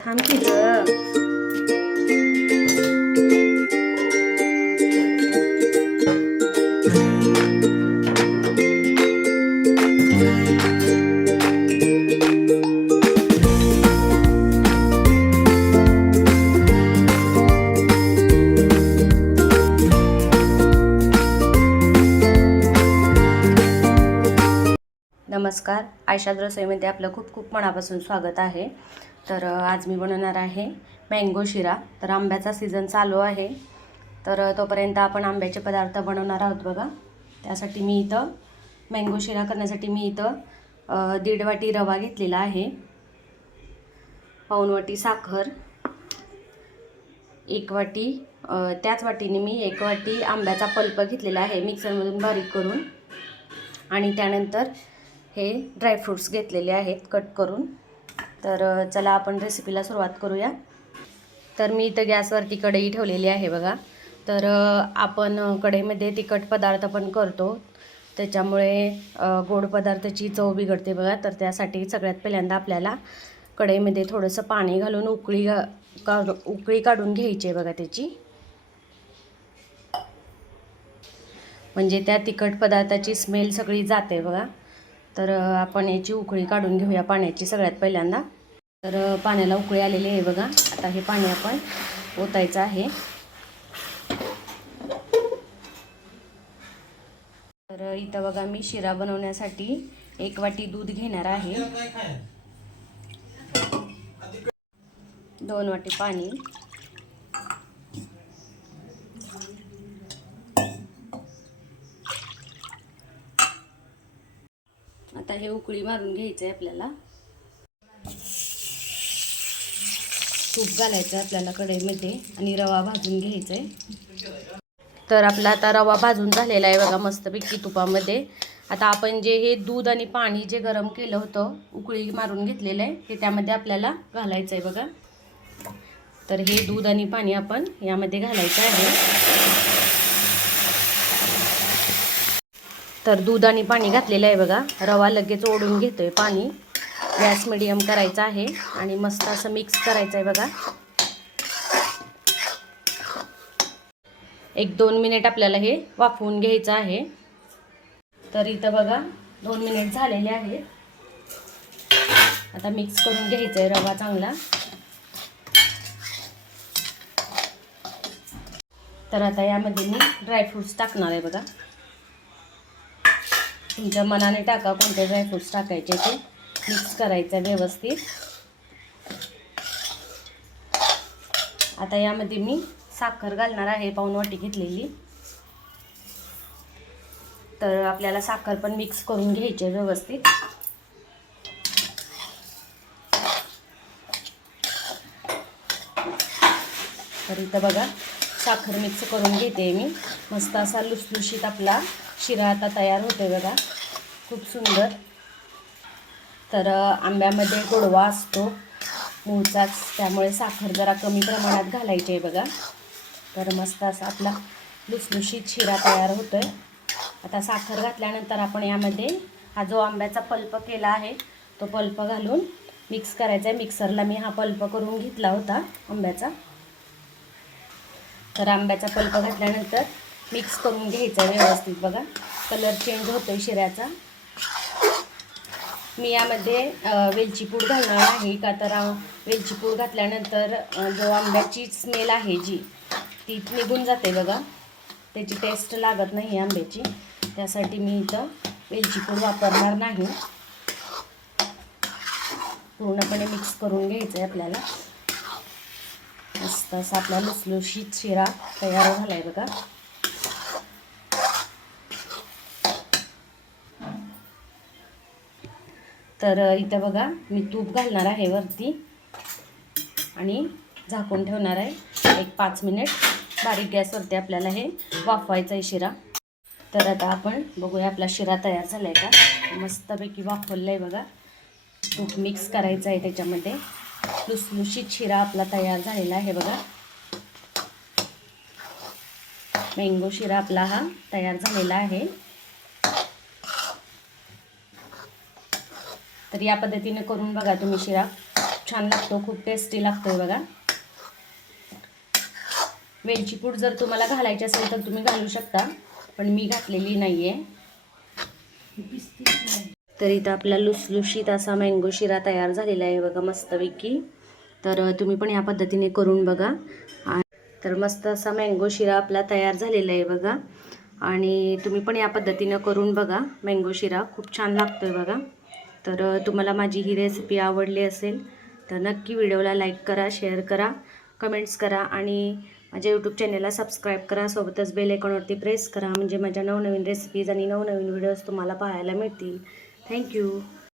थांब की ग. नमस्कार, आयशाद रसोईमध्ये आपलं खूप खूप मनापासून स्वागत आहे. तर आज मी बनवणार आहे मँगो शिरा. तर आंब्याचा सीझन चालू आहे, तर तोपर्यंत आपण आंब्याचे पदार्थ बनवणार आहोत बघा. त्यासाठी मी इथं मँगो शिरा करण्यासाठी मी इथं 1.5 वाटी रवा घेतलेला आहे, 1 वाटी साखर, 1 वाटी त्याच वाटीने मी 1 वाटी आंब्याचा पल्प घेतलेला आहे मिक्सरमधून बारीक करून, आणि त्यानंतर हे ड्रायफ्रूट्स घेतलेले आहेत कट करून. तर चला आपण रेसिपीला सुरुवात करूया. तर मी इथं गॅसवरती कढई ठेवलेली आहे बघा. तर आपण कढईमध्ये तिखट पदार्थ पण करतो, त्याच्यामुळे गोड पदार्थाची चव बिघडते बघा. तर त्यासाठी सगळ्यात पहिल्यांदा आपल्याला कढईमध्ये थोडंसं पाणी घालून उकळी काढून घ्यायची आहे बघा त्याची, म्हणजे त्या तिखट पदार्थाची स्मेल सगळी जाते बघा. तर आपण याची उकळी काढून घेऊया पाण्याची सगळ्यात पहिल्यांदा. तर पाण्याला उकळी आलेली आहे बघा. आता हे पाणी आपण ओतायचं आहे. तर इथं बघा मी शिरा बनवण्यासाठी 1 वाटी दूध घेणार आहे, 2 वाटी पाणी, आता हे उकळी मारून घ्यायचं आहे आपल्याला. तूप घालायचं आहे आपल्याला कढईमध्ये आणि रवा भाजून घ्यायचा आहे. तर आपला आता रवा भाजून झालेला आहे बघा मस्तपैकी तुपामध्ये. आता आपण जे हे दूध आणि पाणी जे गरम केलं होतं, उकळी मारून घेतलेलं आहे, ते त्यामध्ये आपल्याला घालायचं आहे बघा. तर हे दूध आणि पाणी आपण यामध्ये घालायचं आहे. तर दूध आणि पाणी घातलेलं आहे बघा. रवा लगेच ओढून घेतोय पाणी. गॅस मिडियम करायचा आहे आणि मस्त असं मिक्स करायचं आहे बघा. 1-2 मिनिट आपल्याला हे वाफवून घ्यायचं आहे. तर इथं बघा 2 मिनिट झालेले आहेत. आता मिक्स करून घ्यायचं आहे रवा चांगला. तर आता यामध्ये मी ड्रायफ्रूट्स टाकणार आहे बघा. तुमच्या मनाने टाका कोणते ड्रायफ्रूट्स टाकायचे ते. मिक्स करायचं व्यवस्थित. आता यामध्ये मी साखर घालणार आहे, 1 वाटी घेतलेली. तर आपल्याला साखर पण मिक्स करून घ्यायची आहे व्यवस्थित. तर इथं बघा साखर मिक्स करून घेते मी. मस्त असा लुसलुशीत आपला शिरा आता तयार होतोय बघा, खूप सुंदर. तर आंब्यामध्ये गोडवा असतो मूळचाच, त्यामुळे साखर जरा कमी प्रमाणात घालायची आहे बघा. तर मस्त असा आपला लुसलुशीत शिरा तयार होतोय. आता साखर घातल्यानंतर आपण यामध्ये हा जो आंब्याचा पल्प केला आहे तो पल्प घालून मिक्स करायचा आहे. मिक्सरला मी हा पल्प करून घेतला होता आंब्याचा. तर आंब्याचा पल्प घातल्यानंतर मिक्स करून घ्यायचा व्यवस्थित बघा. कलर चेंज होतोय शिऱ्याचा. मी यामध्ये वेलची पूड घालणार आहे का, तर वेलची पूड घातल्यानंतर जो आंब्याची स्मेल आहे जी ती निघून जाते बघा, त्याची टेस्ट लागत नाही आंब्याची. त्यासाठी मी इथं वेलची पूड वापरणार नाही. पूर्णपणे मिक्स करून घ्यायचं आहे आपल्याला. मस्त असा आपला लुसलुशीत शिरा तयार झाला आहे बघा. तर इथं बघा मी तूप घालणार आहे वरती आणि झाकून ठेवणार आहे 1-5 मिनिट. बारीक गॅसवरती आपल्याला हे वाफवायचं आहे शिरा. तर आता आपण बघूया आपला शिरा तयार झाला आहे का. मस्तपैकी वाफवलं आहे बघा. तूप मिक्स करायचं आहे त्याच्यामध्ये. लुसलुशीत शिरा आपला तयार झालेला आहे बघा. मँगो शिरा आपला हा तयार झालेला आहे. तर या पद्धतीने करून बघा तुम्ही शिरा. छान लागतो, खूप टेस्टी लागतोय बघा. वेलची पूड जर तुम्हाला घालायची असेल तर तुम्ही घालू शकता, पण मी घातलेली नाही आहे. तर इथं आपला लुसलुशीत असा मँगो शिरा तयार झालेला आहे बघा मस्तपैकी. तर तुम्ही पण ह्या पद्धतीने करून बघा. तर मस्त असा मँगो शिरा आपला तयार झालेला आहे बघा. आणि तुम्ही पण या पद्धतीनं करून बघा. मँगो शिरा खूप छान लागतोय बघा. तर तुम्हाला माझी ही रेसिपी आवडली असेल तर नक्की व्हिडिओला लाईक करा, शेअर करा, कमेंट्स करा आणि माझ्या यूट्यूब चॅनलला सबस्क्राईब करा. सोबतच बेल आयकॉनवरती प्रेस करा, म्हणजे माझ्या नवनवीन रेसिपीज आणि नवनवीन व्हिडिओज तुम्हाला पाहायला मिळतील. थँक्यू.